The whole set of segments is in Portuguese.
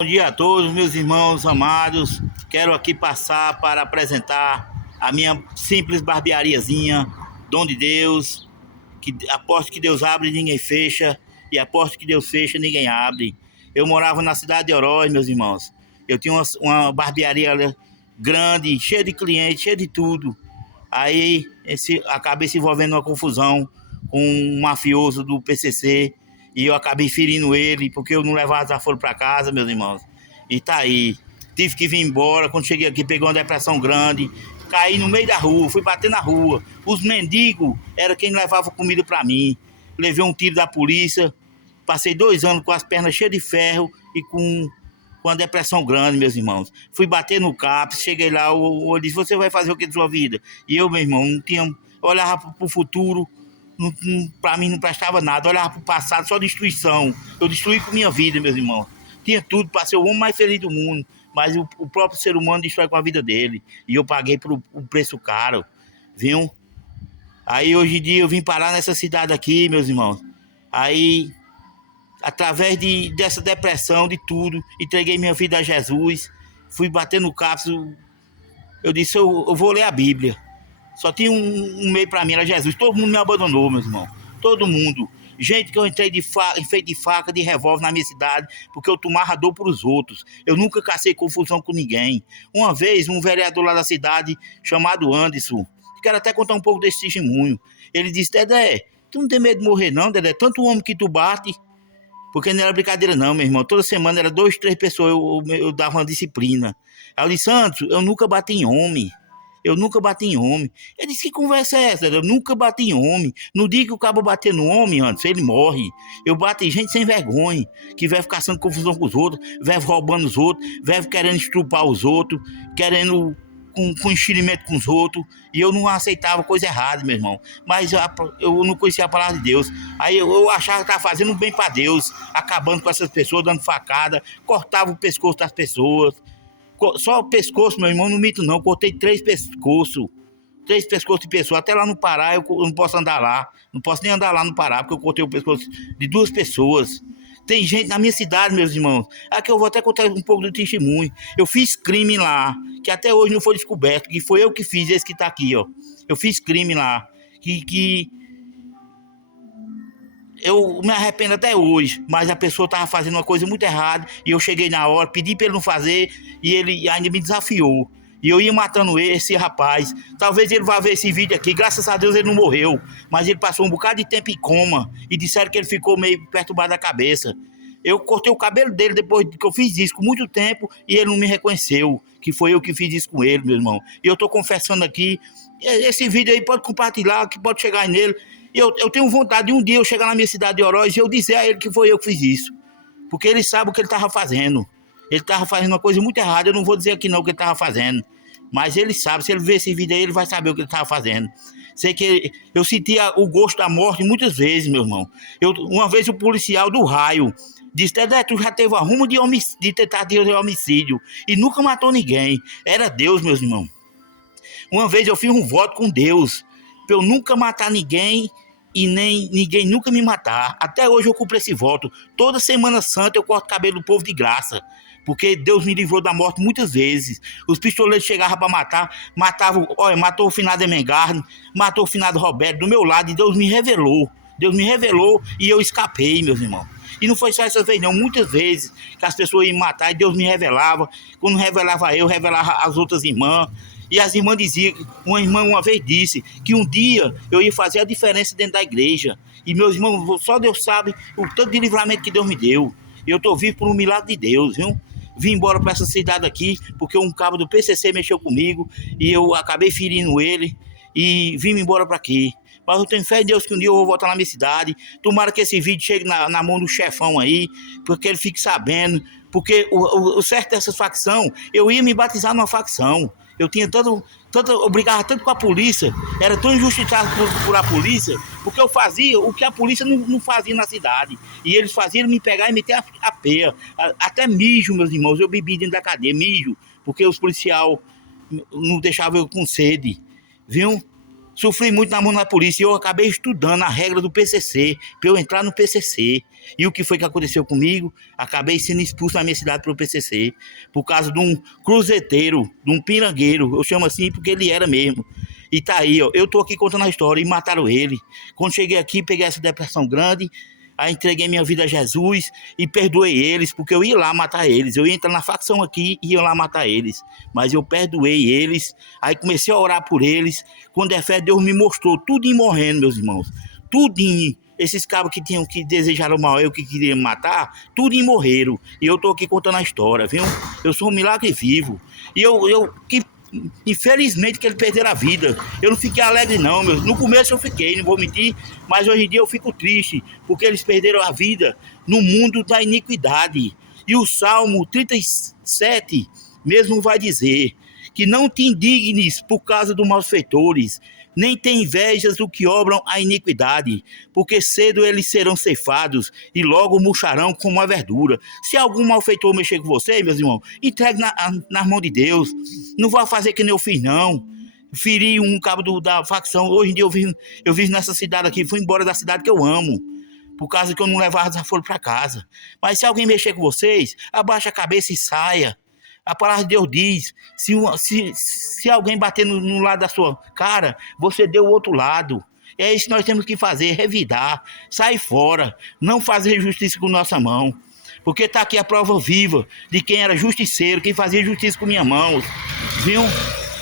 Bom dia a todos, meus irmãos amados. Quero aqui passar para apresentar a minha simples barbeariazinha, Dom de Deus, que aposto que Deus abre e ninguém fecha, e aposto que Deus fecha e ninguém abre. Eu morava na cidade de Oroz, meus irmãos. Eu tinha uma barbearia grande, cheia de clientes, cheia de tudo. Aí acabei se envolvendo numa confusão com um mafioso do PCC e eu acabei ferindo ele porque eu não levava desaforo para casa, meus irmãos. E tá aí. Tive que vir embora. Quando cheguei aqui, peguei uma depressão grande. Caí no meio da rua, fui bater na rua. Os mendigos era quem levava comida para mim. Levei um tiro da polícia. Passei 2 anos com as pernas cheias de ferro e com uma depressão grande, meus irmãos. Fui bater no CAPS, cheguei lá, eu disse, você vai fazer o que de sua vida? E eu, meu irmão, não tinha... Olhava pro futuro, para mim não prestava nada. Olhava pro passado, só destruição. Eu destruí com minha vida, meus irmãos. Tinha tudo para ser o homem mais feliz do mundo, mas o próprio ser humano destrói com a vida dele. E eu paguei por um preço caro, viu? Aí hoje em dia eu vim parar nessa cidade aqui, meus irmãos. Aí, através dessa depressão, de tudo, entreguei minha vida a Jesus. Fui bater no CAPS. Eu disse, eu vou ler a Bíblia. Só tinha um meio para mim, era Jesus. Todo mundo me abandonou, meus irmãos. Todo mundo. Gente que eu entrei feito de faca, de revólver na minha cidade, porque eu tomava dor para os outros. Eu nunca cacei confusão com ninguém. Uma vez, um vereador lá da cidade, chamado Anderson, quero até contar um pouco desse testemunho. Ele disse, Dedé, tu não tem medo de morrer não, Dedé? Tanto homem que tu bate. Porque não era brincadeira não, meu irmão. Toda semana era 2, 3 pessoas, eu dava uma disciplina. Aí eu disse, Santos, eu nunca bati em homem. Eu nunca bati em homem. Ele disse, que conversa é essa? Eu nunca bati em homem. No dia que o cabo bater no homem, antes, ele morre. Eu bato em gente sem vergonha, que vai ficar fazendo confusão com os outros, vai roubando os outros, vai querendo estrupar os outros, querendo com enxerimento com os outros. E eu não aceitava coisa errada, meu irmão. Mas eu não conhecia a palavra de Deus. Aí eu achava que estava fazendo bem para Deus, acabando com essas pessoas, dando facada, cortava o pescoço das pessoas. Só o pescoço, meu irmão, não mito não. Cortei 3 pescoços. 3 pescoços de pessoa. Até lá no Pará eu não posso andar lá. Não posso nem andar lá no Pará, porque eu cortei o pescoço de 2 pessoas. Tem gente na minha cidade, meus irmãos. Aqui eu vou até contar um pouco do testemunho. Eu fiz crime lá, que até hoje não foi descoberto, que foi eu que fiz, esse que tá aqui, ó. Eu fiz crime lá, que eu me arrependo até hoje, mas a pessoa estava fazendo uma coisa muito errada e eu cheguei na hora, pedi para ele não fazer e ele ainda me desafiou. E eu ia matando esse rapaz. Talvez ele vá ver esse vídeo aqui. Graças a Deus ele não morreu, mas ele passou um bocado de tempo em coma e disseram que ele ficou meio perturbado da cabeça. Eu cortei o cabelo dele depois que eu fiz isso, com muito tempo, e ele não me reconheceu, que foi eu que fiz isso com ele, meu irmão. E eu tô confessando aqui, esse vídeo aí pode compartilhar, que pode chegar nele. Eu tenho vontade de um dia eu chegar na minha cidade de Oroz e eu dizer a ele que foi eu que fiz isso. Porque ele sabe o que ele estava fazendo. Ele estava fazendo uma coisa muito errada. Eu não vou dizer aqui não o que ele estava fazendo. Mas ele sabe. Se ele ver esse vídeo aí, ele vai saber o que ele estava fazendo. Sei que eu sentia o gosto da morte muitas vezes, meu irmão. Uma vez o policial do raio disse, Dedé, tu já teve arrumo de tentativa de homicídio e nunca matou ninguém. Era Deus, meus irmãos. Uma vez eu fiz um voto com Deus para eu nunca matar ninguém e nem ninguém nunca me matar. Até hoje eu cumpro esse voto. Toda Semana Santa eu corto o cabelo do povo de graça, porque Deus me livrou da morte muitas vezes. Os pistoleiros chegavam para matar, matou o finado Emengardo, matou o finado Roberto do meu lado e Deus me revelou. Deus me revelou e eu escapei, meus irmãos. E não foi só essa vez não, muitas vezes que as pessoas iam matar e Deus me revelava. Quando revelava eu, revelava as outras irmãs. E as irmãs diziam, uma irmã uma vez disse, que um dia eu ia fazer a diferença dentro da igreja. E meus irmãos, só Deus sabe o tanto de livramento que Deus me deu. Eu estou vivo por um milagre de Deus, viu? Vim embora para essa cidade aqui, porque um cabo do PCC mexeu comigo e eu acabei ferindo ele e vim embora para aqui. Mas eu tenho fé em Deus que um dia eu vou voltar na minha cidade. Tomara que esse vídeo chegue na mão do chefão aí, porque ele fique sabendo. Porque o certo dessa facção, eu ia me batizar numa facção. Eu tinha eu brigava tanto com a polícia, era tão injustiçado por a polícia, porque eu fazia o que a polícia não fazia na cidade. E eles faziam me pegar e meter a peia. Até mijo, meus irmãos, eu bebi dentro da cadeia, mijo, porque os policiais não deixavam eu com sede, viu? Sofri muito na mão da polícia e eu acabei estudando a regra do PCC, para eu entrar no PCC. E o que foi que aconteceu comigo? Acabei sendo expulso da minha cidade pelo PCC, por causa de um cruzeteiro, de um pirangueiro. Eu chamo assim porque ele era mesmo. E tá aí, ó, eu tô aqui contando a história e mataram ele. Quando cheguei aqui, peguei essa depressão grande, aí entreguei minha vida a Jesus e perdoei eles, porque eu ia lá matar eles. Eu ia entrar na facção aqui e ia lá matar eles. Mas eu perdoei eles, aí comecei a orar por eles. Quando é fé, Deus me mostrou tudinho morrendo, meus irmãos. Tudinho. Esses cabos que desejaram mal, eu que queria me matar, tudinho morreram. E eu tô aqui contando a história, viu? Eu sou um milagre vivo. E infelizmente que eles perderam a vida. Eu não fiquei alegre não, meu. No começo eu fiquei, não vou mentir, mas hoje em dia eu fico triste, porque eles perderam a vida no mundo da iniquidade. E o Salmo 37 mesmo vai dizer que não te indignes por causa dos malfeitores, nem te invejas do que obram a iniquidade, porque cedo eles serão ceifados e logo murcharão como a verdura. Se algum malfeitor mexer com você, meus irmãos, entregue nas mãos de Deus. Não vá fazer que nem eu fiz, não. Feri um cabo da facção. Hoje em dia eu vivo nessa cidade aqui, fui embora da cidade que eu amo, por causa que eu não levava desaforo para casa. Mas se alguém mexer com vocês, abaixa a cabeça e saia. A palavra de Deus diz, se alguém bater no lado da sua cara, você deu o outro lado. É isso que nós temos que fazer, revidar, sair fora, não fazer justiça com nossa mão. Porque está aqui a prova viva de quem era justiceiro, quem fazia justiça com minhas mãos, viu?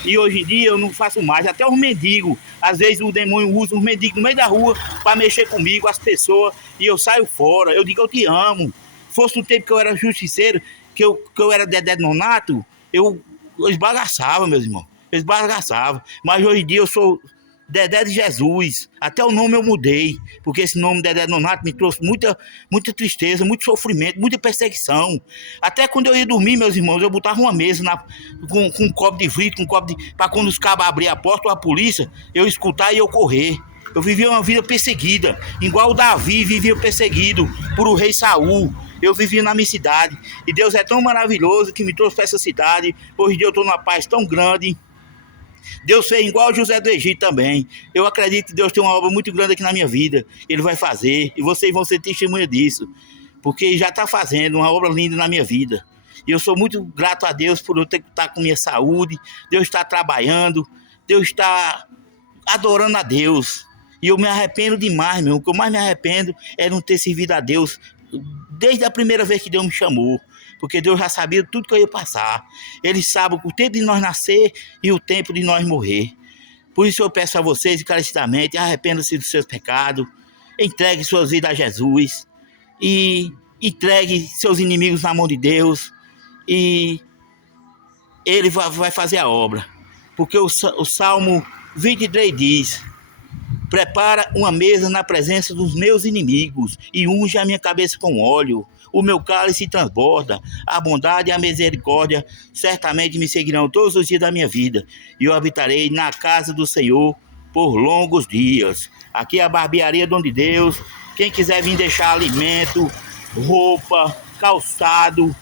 E hoje em dia eu não faço mais, até os mendigos, às vezes o demônio usa os mendigos no meio da rua para mexer comigo, as pessoas, e eu saio fora, eu digo eu te amo. Fosse no tempo que eu era justiceiro, que eu era Dedé Nonato, eu esbagaçava, meus irmãos. Eu esbagaçava. Mas hoje em dia eu sou Dedé de Jesus. Até o nome eu mudei. Porque esse nome Dedé Nonato me trouxe muita tristeza, muito sofrimento, muita perseguição. Até quando eu ia dormir, meus irmãos, eu botava uma mesa com um copo de frito, para quando os cabos abrirem a porta ou a polícia, eu escutar e eu correr. Eu vivia uma vida perseguida, igual o Davi vivia perseguido por o rei Saul. Eu vivia na minha cidade, e Deus é tão maravilhoso que me trouxe para essa cidade. Hoje em dia eu estou numa paz tão grande. Deus fez igual José do Egito também. Eu acredito que Deus tem uma obra muito grande aqui na minha vida. Ele vai fazer, e vocês vão ser testemunha disso, porque Ele já está fazendo uma obra linda na minha vida. E eu sou muito grato a Deus por eu ter que estar com minha saúde. Deus está trabalhando, Deus está adorando a Deus. E eu me arrependo demais, meu. O que eu mais me arrependo é não ter servido a Deus desde a primeira vez que Deus me chamou, porque Deus já sabia tudo que eu ia passar. Ele sabe o tempo de nós nascer e o tempo de nós morrer. Por isso eu peço a vocês encarecidamente, arrependam-se dos seus pecados, entregue suas vidas a Jesus e entregue seus inimigos na mão de Deus, e Ele vai fazer a obra. Porque o Salmo 23 diz: prepara uma mesa na presença dos meus inimigos e unge a minha cabeça com óleo. O meu cálice transborda. A bondade e a misericórdia certamente me seguirão todos os dias da minha vida. E eu habitarei na casa do Senhor por longos dias. Aqui é a barbearia Dom de Deus. Quem quiser vir deixar alimento, roupa, calçado,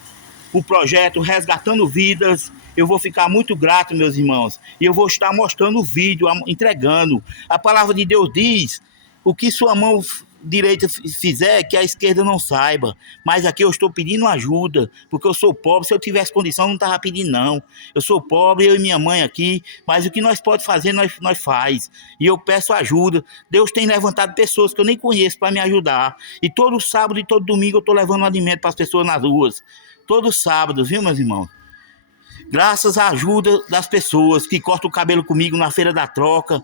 o projeto Resgatando Vidas, eu vou ficar muito grato, meus irmãos. E eu vou estar mostrando o vídeo, entregando. A palavra de Deus diz: o que sua mão direita fizer, que a esquerda não saiba. Mas aqui eu estou pedindo ajuda, porque eu sou pobre. Se eu tivesse condição, não estava pedindo, não. Eu sou pobre, eu e minha mãe aqui, mas o que nós podemos fazer, nós faz. E eu peço ajuda. Deus tem levantado pessoas que eu nem conheço para me ajudar. E todo sábado e todo domingo eu estou levando alimento para as pessoas nas ruas. Todo sábado, viu, meus irmãos? Graças à ajuda das pessoas que cortam o cabelo comigo na Feira da Troca.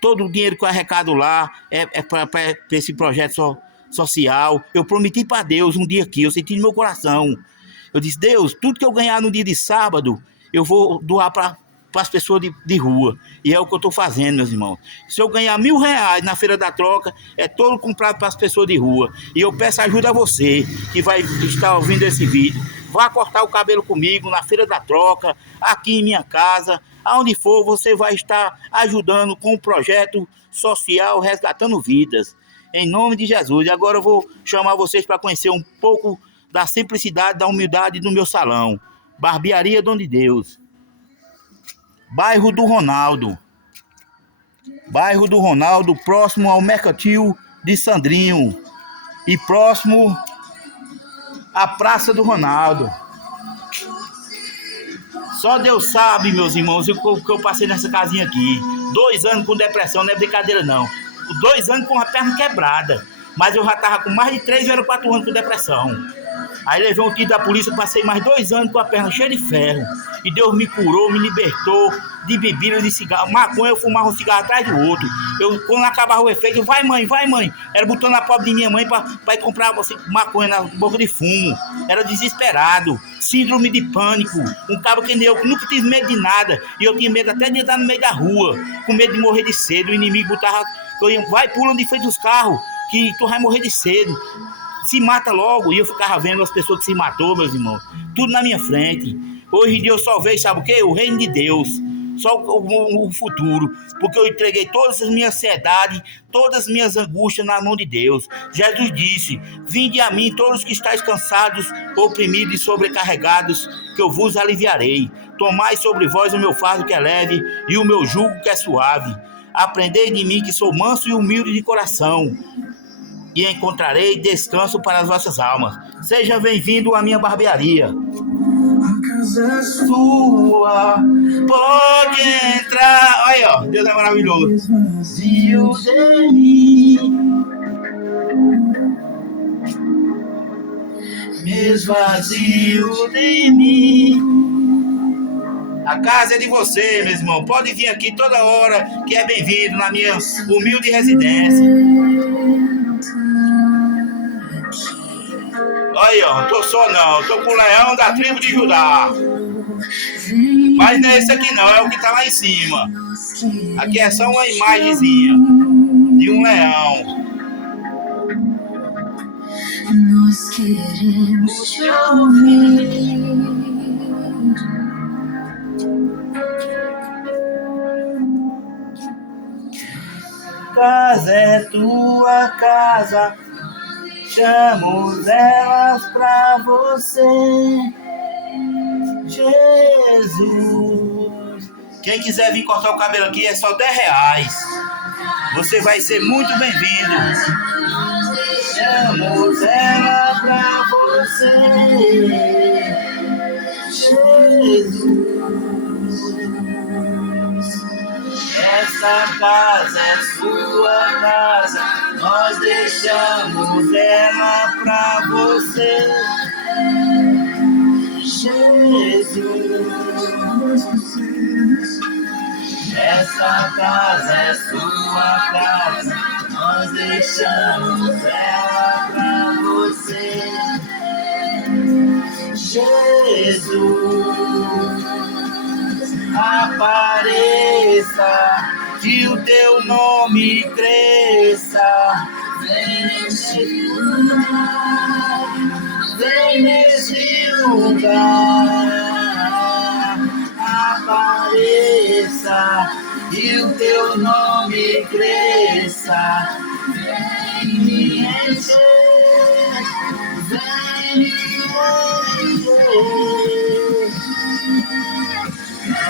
Todo o dinheiro que eu arrecado lá é para esse projeto social. Eu prometi para Deus um dia aqui, eu senti no meu coração. Eu disse: Deus, tudo que eu ganhar no dia de sábado, eu vou doar para as pessoas de rua. E é o que eu estou fazendo, meus irmãos. Se eu ganhar R$1.000 na Feira da Troca, é todo comprado para as pessoas de rua. E eu peço ajuda a você que vai estar ouvindo esse vídeo. Vá cortar o cabelo comigo na Feira da Troca, aqui em minha casa, aonde for, você vai estar ajudando com o projeto social Resgatando Vidas. Em nome de Jesus. E agora eu vou chamar vocês para conhecer um pouco da simplicidade, da humildade do meu salão. Barbearia Dom de Deus, bairro do Ronaldo. bairro do Ronaldo, próximo ao Mercantil de Sandrinho e próximo à Praça do Ronaldo. Só Deus sabe, meus irmãos, o que eu passei nessa casinha aqui. 2 anos com depressão, não é brincadeira não. 2 anos com a perna quebrada. Mas eu já estava com mais de 3 ou 4 anos com depressão. Aí levei um tiro da polícia, passei mais 2 anos com a perna cheia de ferro. E Deus me curou, me libertou de bebida, de cigarro. Maconha, eu fumava um cigarro atrás do outro. Quando acabava o efeito, eu, vai mãe. Era botando a pobre de minha mãe para ir comprar maconha na boca de fumo. Era desesperado. Síndrome de pânico. Um cabo que nem eu, que nunca tive medo de nada. E eu tinha medo até de andar no meio da rua. Com medo de morrer de sede. O inimigo botava... Vai, pula onde fez os carros, que tu vai morrer de sede. Se mata logo. E eu ficava vendo as pessoas que se matou, meus irmãos. Tudo na minha frente. Hoje em dia eu só vejo, sabe o quê? O reino de Deus. Só o futuro. Porque eu entreguei todas as minhas ansiedades, todas as minhas angústias na mão de Deus. Jesus disse: vinde a mim todos que estáis cansados, oprimidos e sobrecarregados, que eu vos aliviarei. Tomai sobre vós o meu fardo que é leve e o meu jugo que é suave. Aprendei de mim que sou manso e humilde de coração, e encontrarei descanso para as vossas almas. Seja bem-vindo à minha barbearia. A casa é sua, pode entrar. Olha, ó, Deus é maravilhoso. Vazio de mim, me esvazio de mim. A casa é de você, meu irmão. Pode vir aqui toda hora, que é bem-vindo na minha humilde residência. Aí, ó, não tô só não, tô com o leão da tribo de Judá. Mas não é esse aqui não, é o que tá lá em cima. Aqui é só uma imagenzinha de um leão. Nós queremos te ouvir. Casa é tua casa, chamo elas pra você, Jesus. Quem quiser vir cortar o cabelo aqui é só R$10. Você vai ser muito bem-vindo. Chamo ela pra você, Jesus. Essa casa é sua casa, nós deixamos ela pra você, Jesus. Essa casa é sua casa, nós deixamos ela pra você, Jesus. Apareça, que o teu nome cresça. Vem nesse lugar, vem nesse lugar. Apareça, que o teu nome cresça. Vem me encher, vem me encher.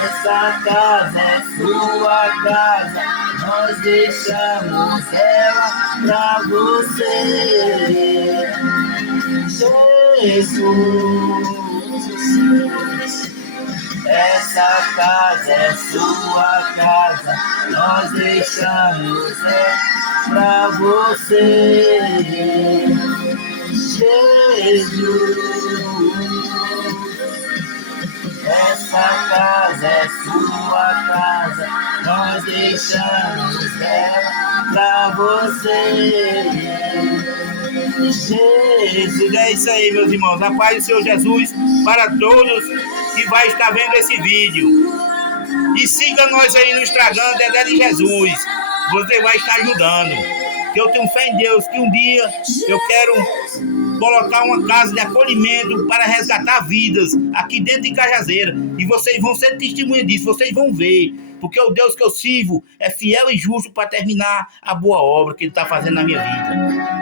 Essa casa é sua casa, nós deixamos ela pra você, Jesus. Essa casa é sua casa, nós deixamos ela pra você, Jesus. Essa casa é sua casa, nós deixamos ela pra você, Jesus. É isso aí, meus irmãos. A paz do Senhor Jesus para todos que vai estar vendo esse vídeo. E siga nós aí no Instagram, Dedé de Jesus. Você vai estar ajudando. Que eu tenho fé em Deus, que um dia eu quero colocar uma casa de acolhimento para resgatar vidas aqui dentro de Cajazeira. E vocês vão ser testemunha disso, vocês vão ver. Porque o Deus que eu sirvo é fiel e justo para terminar a boa obra que Ele está fazendo na minha vida.